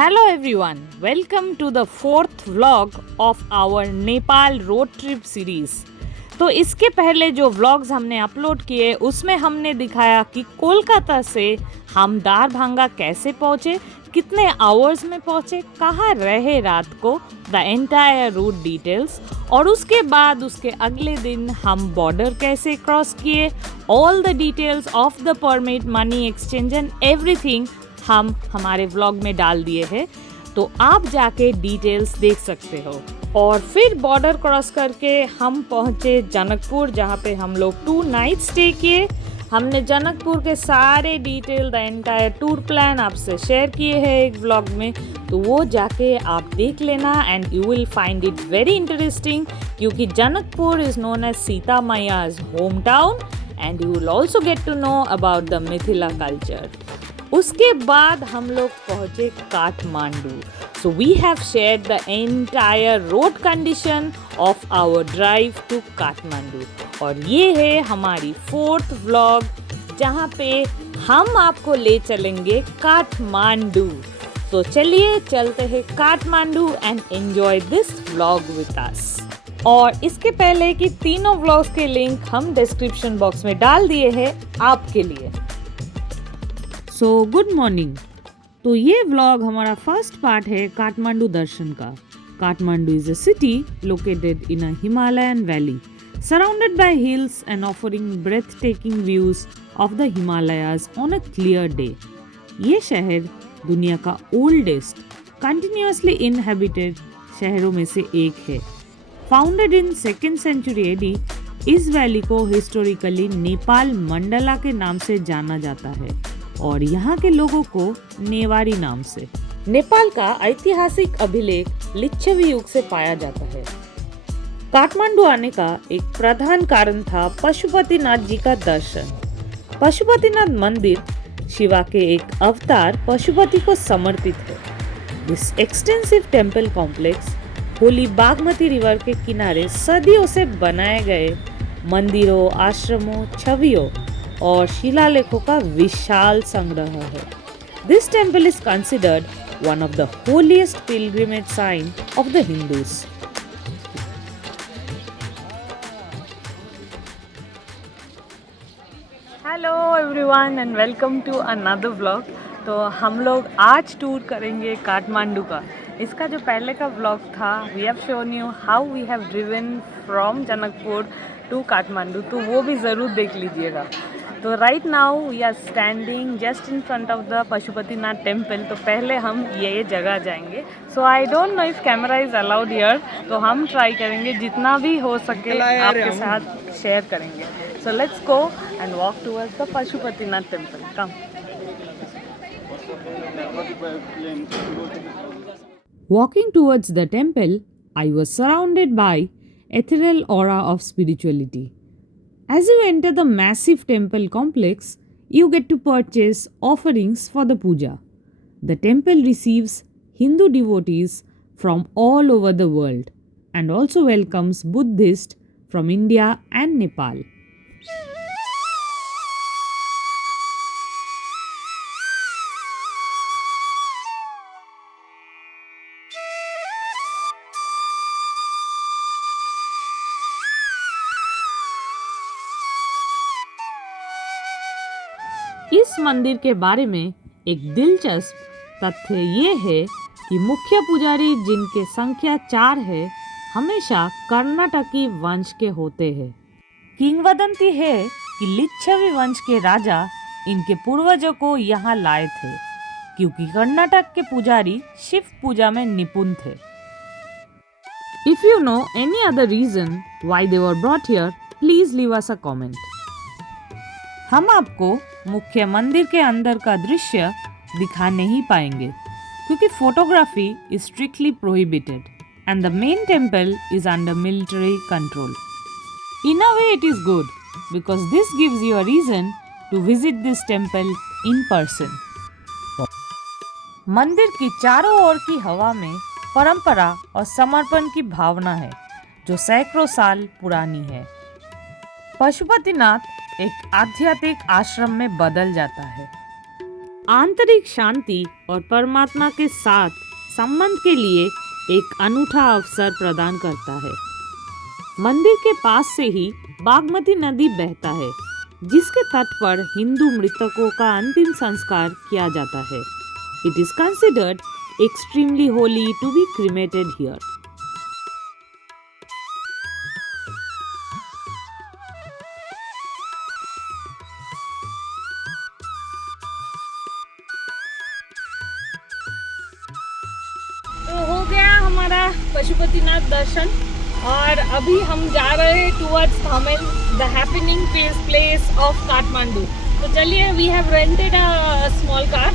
Hello everyone, welcome to the fourth vlog of our Nepal road trip series. तो इसके पहले जो व्लॉग्स हमने अपलोड किए उसमें हमने दिखाया कि कोलकाता से हम दारभांगा कैसे पहुँचे, कितने आवर्स में पहुँचे, कहाँ रहे रात को, द एंटायर रूट डिटेल्स, और उसके बाद उसके अगले दिन हम बॉर्डर कैसे क्रॉस किए, all the details of the permit, money exchange and everything हम हमारे व्लॉग में डाल दिए हैं, तो आप जाके डिटेल्स देख सकते हो। और फिर बॉर्डर क्रॉस करके हम पहुंचे जनकपुर, जहां पे हम लोग 2 नाइट स्टे किए। हमने जनकपुर के सारे detail, the entire tour plan आपसे शेयर किए हैं एक व्लॉग में, तो वो जाके आप देख लेना and you will find it very interesting, क्योंकि Janakpur is known as Sita Maiya's home town and you will also get to know about the Mithila culture. उसके बाद हम लोग पहुंचे Kathmandu. So we have shared the entire road condition of our drive to Kathmandu, और ये है हमारी 4th व्लॉग, जहाँ पे हम आपको ले चलेंगे काठमांडू। तो चलिए चलते हैं Kathmandu and enjoy this vlog with us. और इसके पहले कि तीनों व्लॉग्स के लिंक हम डिस्क्रिप्शन बॉक्स में डाल दिए हैं आपके लिए। So good morning. तो ये व्लॉग हमारा फर्स्ट पार्ट है काठमांडू दर्शन का। Kathmandu is a city located in a Himalayan valley surrounded by hills and offering ब्रेथटेकिंग views of the Himalayas on a clear day. ये शहर दुनिया का ओल्डेस्ट कंटिन्यूअसली इनहेबिटेड शहरों में से एक है। Founded in 2nd century AD, इस वैली को हिस्टोरिकली नेपाल मंडला के नाम से जाना जाता है और यहाँ के लोगों को नेवारी नाम से। नेपाल का ऐतिहासिक अभिलेख लिच्छवी युग से पाया जाता है। काठमांडू आने का एक प्रधान कारण था पशुपतिनाथ जी का दर्शन। पशुपतिनाथ मंदिर शिवा के एक अवतार पशुपति को समर्पित है। This extensive temple complex Holi Bagmati river के किनारे सदियों से बनाए गए मंदिरों, आश्रमों, छवियों और शिलालेखों का विशाल संग्रह है। This temple is considered one of the holiest pilgrimage sign of the Hindus. Hello everyone and welcome to another vlog. तो हम लोग आज टूर करेंगे काठमांडू का। इसका जो पहले का व्लॉग था, we have shown you how we have driven from Janakpur to Kathmandu, तो वो भी ज़रूर देख लीजिएगा। तो right now we are standing just in front of the Pashupatinath temple. तो पहले हम ये जगह जाएंगे। So I don't know if camera is allowed here, तो हम ट्राई करेंगे जितना भी हो सके आपके साथ शेयर करेंगे। So let's go and walk towards the Pashupatinath temple. Come. Walking towards the temple, I was surrounded by ethereal aura of spirituality. As you enter the massive temple complex, you get to purchase offerings for the puja. The temple receives Hindu devotees from all over the world and also welcomes Buddhists from India and Nepal. इस मंदिर के बारे में एक दिलचस्प तथ्य ये है कि मुख्य पुजारी, जिनके संख्या 4 है, हमेशा कर्नाटकी वंश के होते हैं। किंवदंती है कि लिच्छवी वंश के राजा इनके पूर्वजों को यहाँ लाए थे, क्योंकि कर्नाटक के पुजारी शिव पूजा में निपुण थे। If you know any other reason why they were brought here, please leave us a comment. हम आपको मुख्य मंदिर के अंदर का दृश्य दिखा नहीं पाएंगे, क्योंकि photography is strictly prohibited and the main temple is under military control. In a way it is good, because this gives you a reason to visit this temple in person. मंदिर की चारों ओर की हवा में परंपरा और समर्पण की भावना है, जो सैकड़ों साल पुरानी है। पशुपतिनाथ एक आध्यात्मिक आश्रम में बदल जाता है। आंतरिक शांति और परमात्मा के साथ संबंध के लिए एक अनूठा अवसर प्रदान करता है। मंदिर के पास से ही बागमती नदी बहता है, जिसके तट पर हिंदू मृतकों का अंतिम संस्कार किया जाता है। It is considered extremely holy to be cremated here. तो हो गया हमारा पशुपतिनाथ दर्शन और अभी हम जा रहे हैं towards Thamel, the happening place of Kathmandu. तो चलिए, we have rented a small car,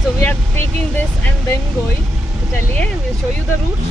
so we are taking this and then going. तो चलिए, we'll show you the route.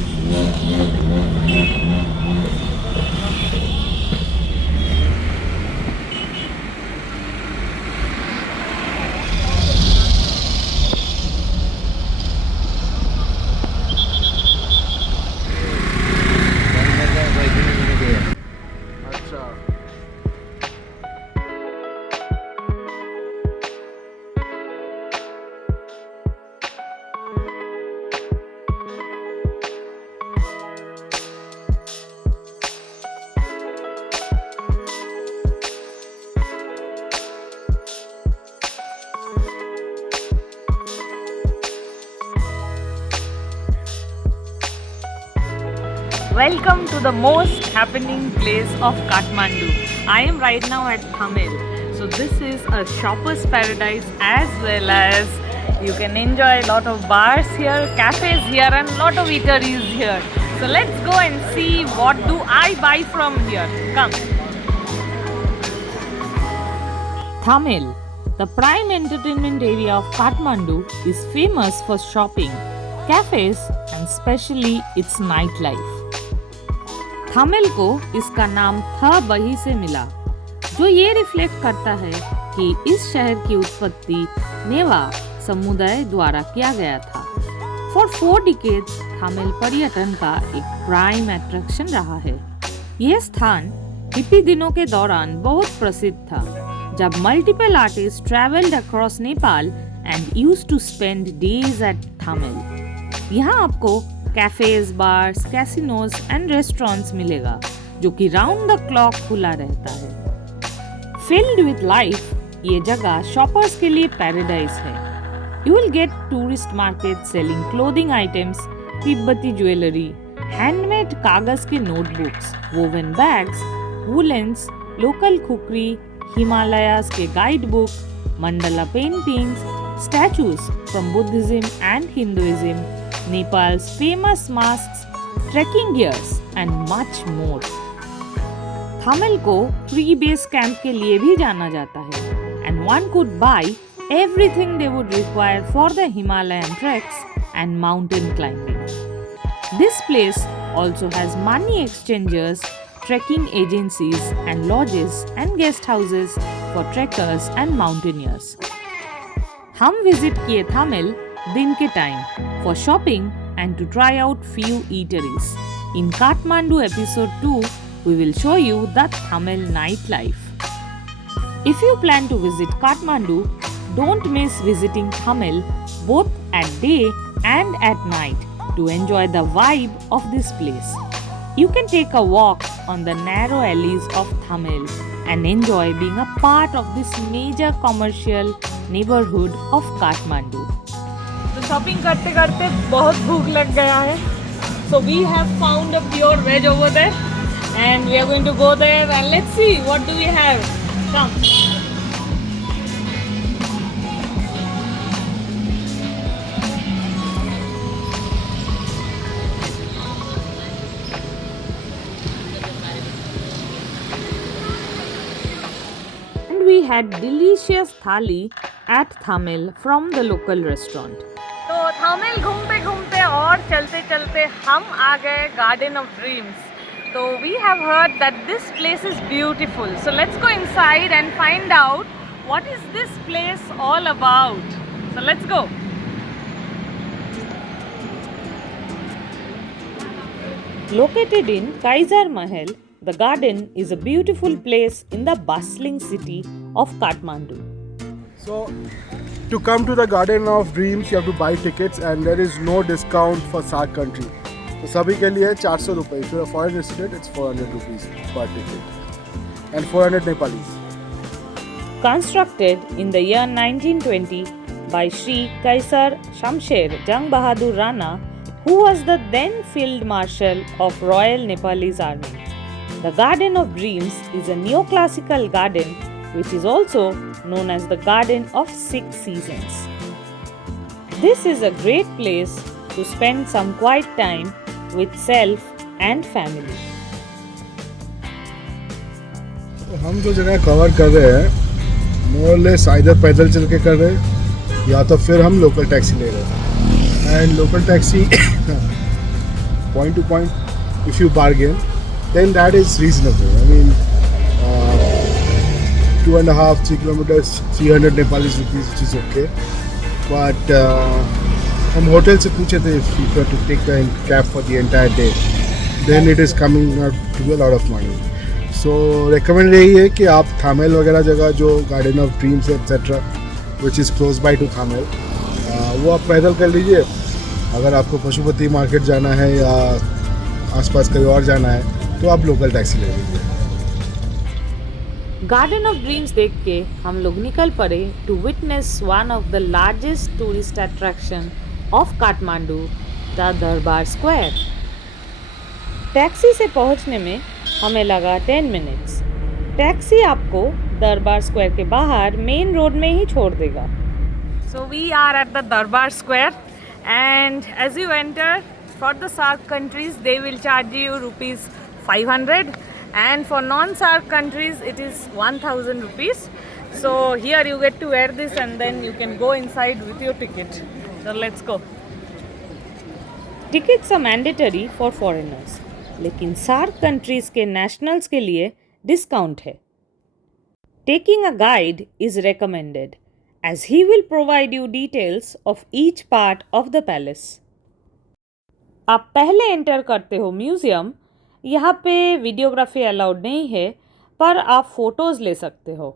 Welcome to the most happening place of Kathmandu. I am right now at Thamel. So this is a shopper's paradise, as well as you can enjoy a lot of bars here, cafes here, and lot of eateries here. So let's go and see what do I buy from here. Come. Thamel, the prime entertainment area of Kathmandu, is famous for shopping, cafes, and especially its nightlife. Thamel को इसका नाम थ बही से मिला, जो ये reflect करता है कि इस शहर की उत्पत्ति नेवा समुदाय द्वारा किया गया था। फॉर 4 डिकेड्स थामेल पर्यटन का एक प्राइम अट्रैक्शन रहा है। यह स्थान हिप्पी दिनों के दौरान बहुत प्रसिद्ध था, जब multiple artist travelled across Nepal and used to spend days at Thamel. यहाँ आपको cafes, bars, casinos and restaurants मिलेगा, जो कि राउंड द क्लॉक खुला रहता है। फिल्ड विद लाइफ, ये जगह शॉपर्स के लिए पैराडाइज है। You will get tourist market selling clothing items, तिब्बती ज्वेलरी, हैंडमेड कागज के नोटबुक्स, वोवन बैग्स, वुलेंस, लोकल कुकरी, हिमालयास के guide book, Mandla paintings, statues from Buddhism and Hinduism, Nepal's famous masks, trekking gears and much more. Thamel को pre base camp के लिए भी जाना जाता है, and one could buy everything they would require for the Himalayan treks and mountain climbing. This place also has money exchangers, trekking agencies and lodges and guest houses for trekkers and mountaineers. हम visit किए थामेल दिन के time for shopping and to try out few eateries. In Kathmandu episode 2 we will show you the Thamel nightlife. If you plan to visit Kathmandu, don't miss visiting Thamel both at day and at night to enjoy the vibe of this place. You can take a walk on the narrow alleys of Thamel and enjoy being a part of this major commercial neighborhood of Kathmandu. तो shopping करते करते बहुत भूख लग गया है. So we have found a pure veg over there and we are going to go there and let's see what do we have. Come. We had delicious thali at Thamel from the local restaurant. तो थामेल घूमते घूमते और चलते चलते हम आ गए garden of dreams. तो we have heard that this place is beautiful. So let's go inside and find out what is this place all about. So let's go. Located in Kaiser Mahal, the garden is a beautiful place in the bustling city of Kathmandu. So To come to the Garden of Dreams, you have to buy tickets, and there is no discount for SAARC country. So सभी के लिए 400 रुपये. If you're a foreign resident, it's 400 rupees per ticket, and 400 Nepalis. Constructed in the year 1920 by Shri Kaisar Shamsher Jang Bahadur Rana, who was the then Field Marshal of Royal Nepalese Army. The Garden of Dreams is a neoclassical garden which is also known as the Garden of Six Seasons. This is a great place to spend some quiet time with self and family. हम जो जगह cover कर रहे हैं मोरलेस either पैदल चल के कर रहे हैं या तो फिर हम लोकल टैक्सी ले रहे हैं. And local taxi point two point if you bargain then that is reasonable. I mean 2.5-3 kilometers 300 Nepali rupees, which is okay. But हम होटल से पूछे थे if you have to take the cab for the entire day, then it is coming out to be a lot of money. So recommend यही है कि आप थामेल वगैरह जगह जो garden of dreams etcetera which is close by to Thamel, वो आप पैदल कर लीजिए. अगर आपको पशुपति मार्केट जाना है या आसपास कहीं और जाना है तो आप लोकल टैक्सी ले लीजिए. गार्डन ऑफ ड्रीम्स देख के हम लोग निकल पड़े to witness one of the largest tourist attraction of Kathmandu, the Durbar square. Taxi से पहुंचने में हमें लगा 10 मिनट्स. टैक्सी आपको दरबार स्क्वायर के बाहर मेन रोड में ही छोड़ देगा. So we are at the Durbar square and as you enter for the SAARC countries they will charge you rupees 500 and for non-SAARC countries it is 1000 rupees. So here you get to wear this and then you can go inside with your ticket. So let's go. Tickets are mandatory for foreigners, लेकिन SAARC countries के nationals के लिए discount है. Taking a guide is recommended as he will provide you details of each part of the palace. आप पहले enter करते हो museum. यहाँ पे वीडियोग्राफी अलाउड नहीं है पर आप फ़ोटोज़ ले सकते हो.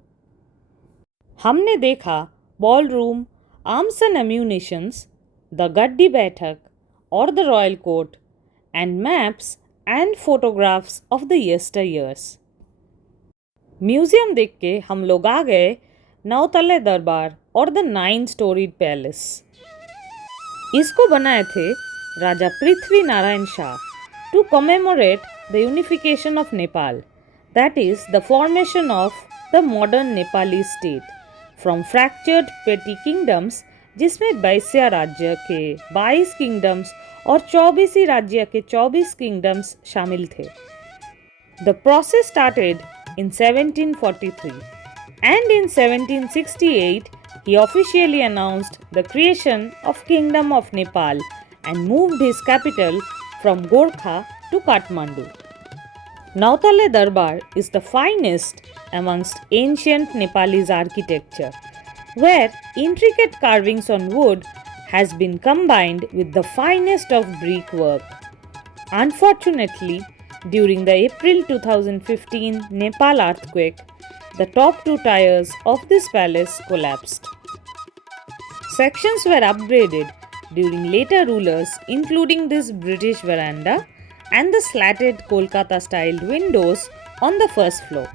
हमने देखा ball room, arms and ammunitions, the गड्डी बैठक और the royal court and maps and photographs of the यस्टर years. Museum देख के हम लोग आ गए नौतले दरबार और द 9 स्टोरीड पैलेस. इसको बनाए थे राजा Prithvi Narayan Shah to commemorate the unification of Nepal, that is the formation of the modern Nepali state from fractured petty kingdoms जिसमें 22 राज्य के 22 किंगडम्स और 24 राज्य के 24 किंगडम्स शामिल थे. The process started in 1743 and in 1768 he officially announced the creation of Kingdom of Nepal and moved his capital from Gorkha to Kathmandu. Nautale Darbar is the finest amongst ancient Nepalese architecture, where intricate carvings on wood has been combined with the finest of brick work. Unfortunately, during the April 2015 Nepal earthquake, the top 2 tiers of this palace collapsed. Sections were upgraded during later rulers, including this British veranda and the slatted Kolkata-styled windows on the first floor.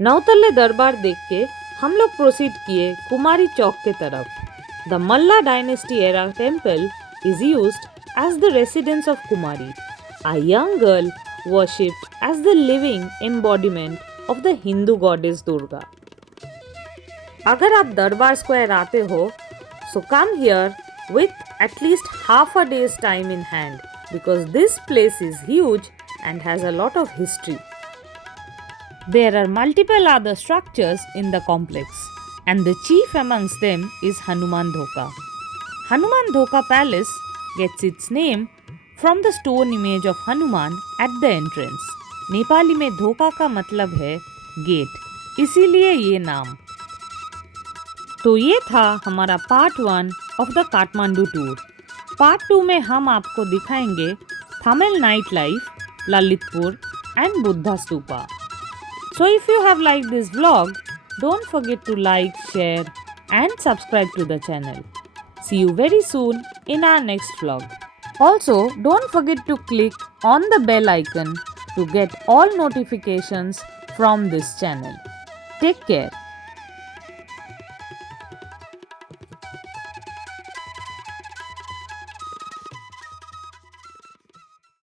नौतले दरबार देख के हम लोग proceed किए कुमारी चौक के तरफ. The Malla dynasty era temple is used as the residence of Kumari, a young girl worshipped as the living embodiment of the Hindu goddess Durga. अगर आप दरबार स्क्वायर आते हो so come here with at least half a day's time in hand because this place is huge and has a lot of history. There are multiple other structures in the complex and the chief amongst them is Hanuman Dhoka. Hanuman Dhoka Palace gets its name from the stone image of Hanuman at the entrance. Nepali में धोखा का मतलब है gate, इसीलिए ये नाम. तो ये था हमारा part 1 of the Kathmandu tour. Part 2 में हम आपको दिखाएंगे Thamel night life, Lalitpur and Buddha stupa. So if you have liked this vlog, don't forget to like, share, and subscribe to the channel. See you very soon in our next vlog. Also, don't forget to click on the bell icon to get all notifications from this channel. Take care.